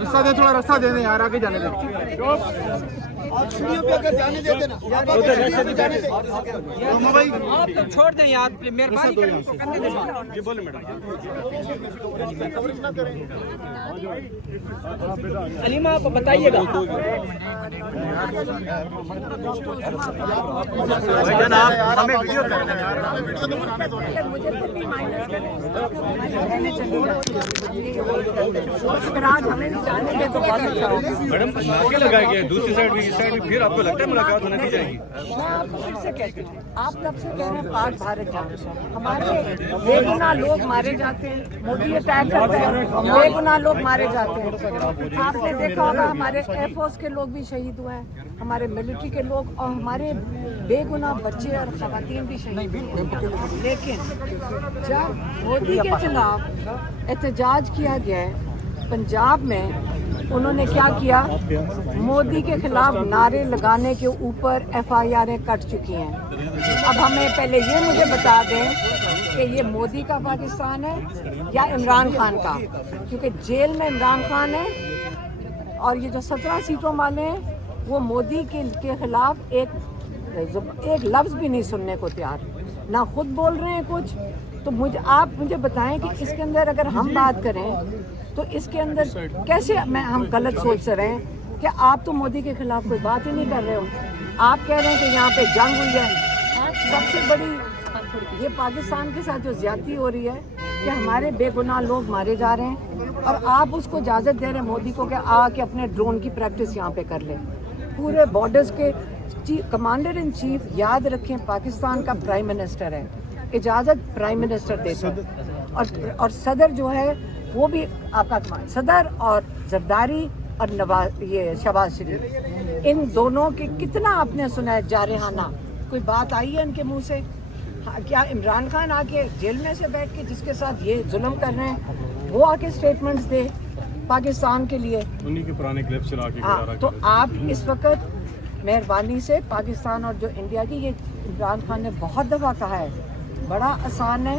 रस्ता दे, थोड़ा रास्ता दे दे यार, आगे जाने दे। आप सीढ़ियों पे अगर जाने देते ना, भाई आप तो छोड़ दें यार, मेहरबानी करके करने दें। जी बोले मैडम। अलीमा आप बताइएगा। हमें वीडियो करना है। मैडम नाके लगाए गए दूसरी साइड भी, इस साइड भी, फिर आपको लगता है मुलाकात होने दी जाएगी? मैं आपको फिर से कहती हूँ, आप तब से कह रहे हैं पाक भारत जाओ, हमारे बेगुनाह लोग मारे जाते हैं, मोदी अटैक करता है, बेगुनाह लोग मारे जाते हैं। आपने देखा होगा हमारे एयरफोर्स के लोग भी शहीद हुए हैं, हमारे मिलिट्री के लोग, और हमारे बेगुनाह बच्चे और खवातीन भी शहीद हुए। लेकिन जब मोदी के खिलाफ एहतजाज किया गया है पंजाब में, उन्होंने क्या किया, मोदी के खिलाफ नारे लगाने के ऊपर FIR कट चुकी हैं। अब हमें पहले ये मुझे बता दें कि ये मोदी का पाकिस्तान है या इमरान खान का, क्योंकि जेल में इमरान खान है और ये जो 17 सीटों वाले हैं वो मोदी के खिलाफ एक लफ्ज़ भी नहीं सुनने को तैयार, ना खुद बोल रहे हैं कुछ। तो आप मुझे बताएं कि इसके अंदर अगर हम बात करें तो इसके अंदर कैसे हम गलत सोच से रहे हैं कि आप तो मोदी के खिलाफ कोई बात ही नहीं कर रहे हो। आप कह रहे हैं कि यहाँ पे जंग हुई है। सबसे बड़ी ये पाकिस्तान के साथ जो ज्यादती हो रही है कि हमारे बेगुनाह लोग मारे जा रहे हैं और आप उसको इजाज़त दे रहे हैं मोदी को कि आके अपने ड्रोन की प्रैक्टिस यहाँ पे कर लें। पूरे बॉर्डर्स के कमांडर इन चीफ, याद रखें, पाकिस्तान का प्राइम मिनिस्टर है, इजाज़त प्राइम मिनिस्टर देता है, और सदर जो है वो भी आपका सदर, और जरदारी और ये शहबाज शरीफ, इन दोनों के कितना आपने सुना है जारहाना, कोई बात आई है इनके मुंह से? क्या इमरान खान आके जेल में से बैठ के जिसके साथ ये जुल्म कर रहे हैं वो आके स्टेटमेंट्स दे पाकिस्तान के लिए? उन्हीं के पुराने क्लिप चला के तो आप इस वक्त मेहरबानी से पाकिस्तान और जो इंडिया की, ये इमरान खान ने बहुत दफ़ा कहा है, बड़ा आसान है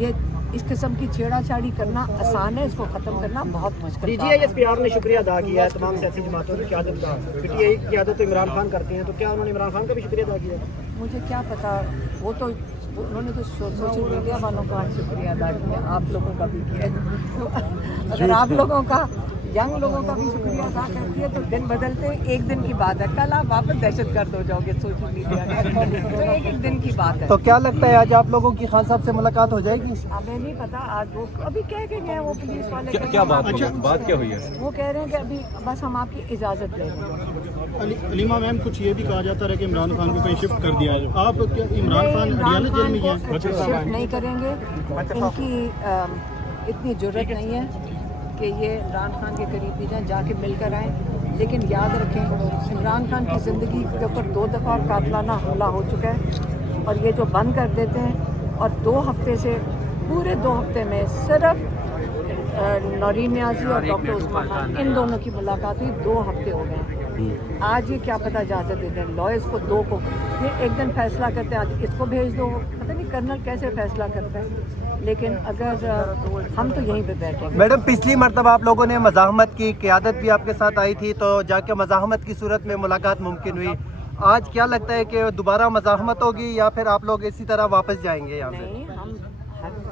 ये, इस किस्म की छेड़ाछाड़ी करना आसान है, इसको खत्म करना बहुत मुश्किल। DGISPR ने शुक्रिया अदा किया है तमाम सियासी जमातों की क़यादत का। PTI की क़यादत तो इमरान खान करते हैं, तो क्या उन्होंने इमरान खान का भी शुक्रिया अदा किया? मुझे क्या पता, वो तो उन्होंने तो सोशल मीडिया वालों का शुक्रिया अदा किया, आप लोगों का भी किया। अगर आप लोगों का, यंग लोगों का भी शुक्रिया अदा करती है तो दिन बदलते एक दिन की बात है, कल आप वापस दहशतगर्द हो जाओगे सोशल मीडिया में, तो एक दिन की बात है। तो क्या लगता है आज आप लोगों की खान साहब से मुलाकात हो जाएगी? हमें नहीं पता, आज वो अभी कह के गए वो पुलिस वाले। क्या बात क्या हुई है? वो कह रहे हैं कि अभी बस हम आपकी इजाज़त ले रहे हैं। अलीमा मैम, कुछ ये भी कहा जाता है कि इमरान खान को कहीं शिफ्ट कर दिया है, आप क्या इमरान खान अडियाला जेल में हैं? शिफ्ट नहीं करेंगे, इनकी इतनी जुर्रत नहीं है कि ये इमरान खान के करीब भी जाएं, जाके मिलकर आएँ। लेकिन याद रखें, इमरान खान की ज़िंदगी के ऊपर 2 दफ़ा कातिलाना हमला हो चुका है, और ये जो बंद कर देते हैं, और 2 हफ्ते से, पूरे 2 हफ्ते में सिर्फ नौरीन नियाज़ी और डॉक्टर उस्मान खान, इन दोनों की मुलाकात हुई, 2 हफ्ते हो गए। आज ये क्या पता इजाज़त देते हैं लॉयर्स को, 2 को, ये एक दिन फैसला करते हैं, आज इसको भेज दो, पता नहीं कर्नल कैसे फैसला करता है। लेकिन अगर हम तो यहीं पे बैठे। मैडम, पिछली मरतबा आप लोगों ने मज़ाहमत की, क़यादत भी आपके साथ आई थी, तो जाके मज़ाहमत की सूरत में मुलाकात मुमकिन हुई। आज क्या लगता है कि दोबारा मज़ाहमत होगी या फिर आप लोग इसी तरह वापस जाएंगे यहाँ पे? नहीं, हम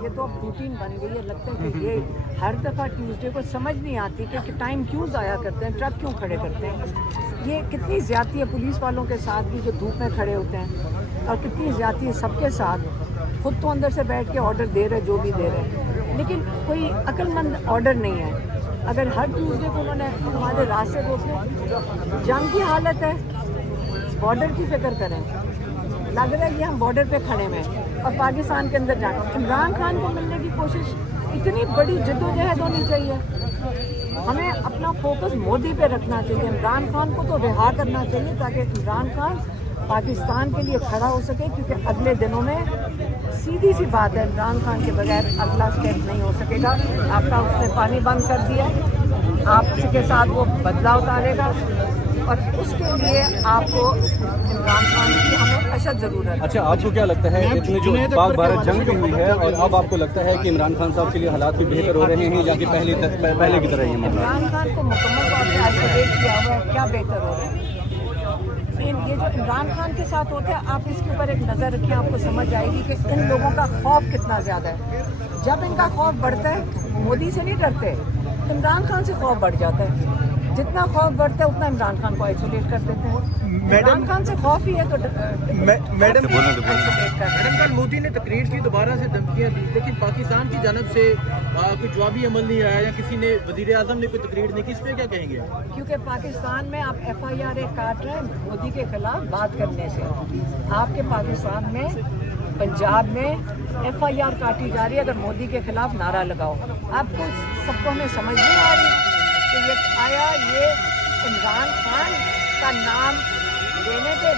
ये तो अब रूटीन बन गई है, लगता है कि ये हर दफ़ा ट्यूसडे को समझ नहीं आती कि टाइम क्यों ज़ाया करते हैं, ट्रक क्यों खड़े करते हैं। ये कितनी ज़्यादती है पुलिस वालों के साथ भी जो धूप में खड़े होते हैं, और कितनी ज़्यादती है सबके साथ। खुद तो अंदर से बैठ के ऑर्डर दे रहे, जो भी दे रहे हैं, लेकिन कोई अक्लमंद ऑर्डर नहीं है। अगर हर ट्यूसडे को उन्होंने हमारे रास्ते रोके, जंग की हालत है, बॉर्डर की फिक्र करें। लग रहा है कि हम बॉर्डर पे खड़े हैं और पाकिस्तान के अंदर जाना। इमरान खान को मिलने की कोशिश, इतनी बड़ी जद्दोजहद होनी चाहिए। हमें अपना फोकस मोदी पे रखना चाहिए, इमरान खान को तो रिहा करना चाहिए, ताकि इमरान खान पाकिस्तान के लिए खड़ा हो सके, क्योंकि अगले दिनों में सीधी सी बात है, इमरान खान के बगैर अगला स्टेप नहीं हो सकेगा। आपका उसने पानी बंद कर दिया, आपके साथ वो बदलाव उतारेगा, और उसके लिए आपको इमरान खान की हमें अशद ज़रूरत है। अच्छा, आपको क्या लगता है इतनी जो पाक भारत जंग भी हुई है और अब आपको लगता है कि इमरान खान साहब के लिए हालात भी बेहतर हो रहे हैं या कि पहले की तरह ही मामला? इमरान खान को मुकम्मल तौर पर आइसोलेट किया हुआ है, क्या बेहतर हो रहा है? ये जो इमरान खान के साथ होता है, आप इसके ऊपर एक नज़र रखें, आपको समझ आएगी कि इन लोगों का खौफ कितना ज़्यादा है। जब इनका खौफ बढ़ता है, मोदी से नहीं डरते, इमरान खान से खौफ बढ़ जाता है। जितना खौफ बढ़ता है उतना इमरान खान को आइसोलेट कर देते हैं। इमरान खान से खौफ ही है तो मैडम आइसोलेट कर मैडम, कल मोदी ने तकरीर की, दोबारा से धमकियां दी, लेकिन पाकिस्तान की जानब से कोई जवाबी अमल नहीं आया या किसी ने, वजीर आजम ने कोई तकरीर नहीं की, इस पर क्या कहेंगे? क्योंकि पाकिस्तान में आप FIR काट रहे हैं मोदी के खिलाफ बात करने से। आपके पाकिस्तान में, पंजाब में FIR काटी जा रही है अगर मोदी के खिलाफ नारा लगाओ। आपको सबको हमें समझ नहीं आ रही कि ये इमरान खान का नाम लेने पे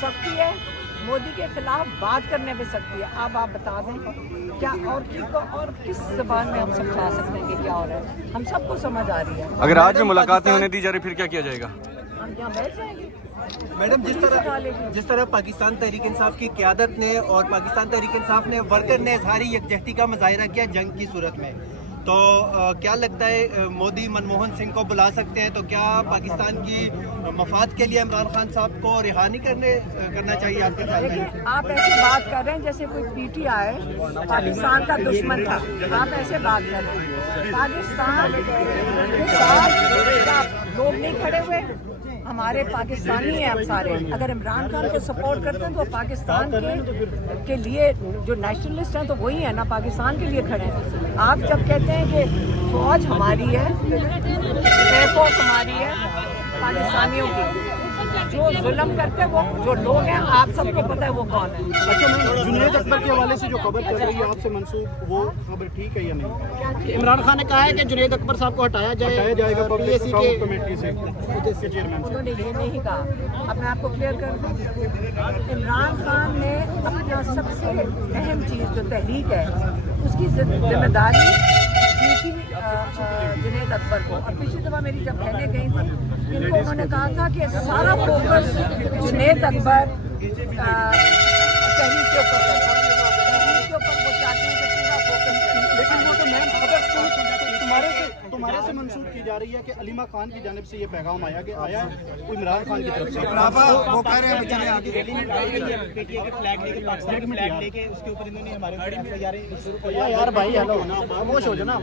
सख्ती है, मोदी के खिलाफ बात करने पे सख्ती है। अब आप बता दें क्या और किस ज़बान में हम समझा सकते हैं कि क्या हो रहा है? हम सबको समझ आ रही है। अगर आज में मुलाकात नहीं होने दी जा रही फिर क्या किया जाएगा? हम यहाँ बैठ जाएंगे। मैडम, जिस तरह पाकिस्तान तहरीक इंसाफ की क़यादत ने और पाकिस्तान तहरीक इंसाफ ने वर्कर ने इज़हारी यकजहती का मुजाहिरा किया जंग की सूरत में, तो क्या लगता है मोदी मनमोहन सिंह को बुला सकते हैं? तो क्या पाकिस्तान की मफाद के लिए इमरान खान साहब को रिहा नहीं करना चाहिए आपके ख्याल में? देखिए, आप ऐसे बात कर रहे हैं जैसे कोई PTI पाकिस्तान का दुश्मन था। आप ऐसे बात कर रहे हैं, पाकिस्तान के साथ क्या लोग नहीं खड़े हुए? हमारे पाकिस्तानी हैं हम सारे। अगर इमरान खान को सपोर्ट करते हैं तो पाकिस्तान के लिए जो नेशनलिस्ट हैं तो वही है ना, पाकिस्तान के लिए खड़े हैं। आप जब कहते हैं कि फौज हमारी है, एयरफोर्स हमारी है, पाकिस्तानियों की जो जुल्म करते हैं वो जो लोग हैं, आप सबको पता है वो कौन है। अच्छा मैम, जुनैद अकबर के हवाले से जो खबर चल रही है आपसे मंसूब, वो खबर ठीक है या नहीं? इमरान खान ने कहा है कि जुनैद अकबर साहब को हटाया जाएगा पब्लिक PAC अकाउंट कमेटी से चेयरमैन। उन्होंने ये नहीं कहा। अब मैं आपको क्लियर कर दूं, इमरान खान ने अपना सबसे अहम चीज़ जो तहरीक है उसकी जिम्मेदारी दी थी जुनैद अकबर को। और पिछली दफ़ा मेरी जब बहनें गई थी, इनको उन्होंने कहा था कि सारा फोकस जुनैद अकबर तहरीक के ऊपर है। तहरीक के ऊपर वो चाहते हैं कि पूरा फोकस करें। लेकिन वो तो मैम खबर तुम्हारे से मंसूब की जा रही है कि अलीमा खान की जानिब से ये पैगाम आया वो इमरान खान की तरफ से। वो कह रहे हैं बेचारे आगे यार भाई हेलो, खामोश हो जाना।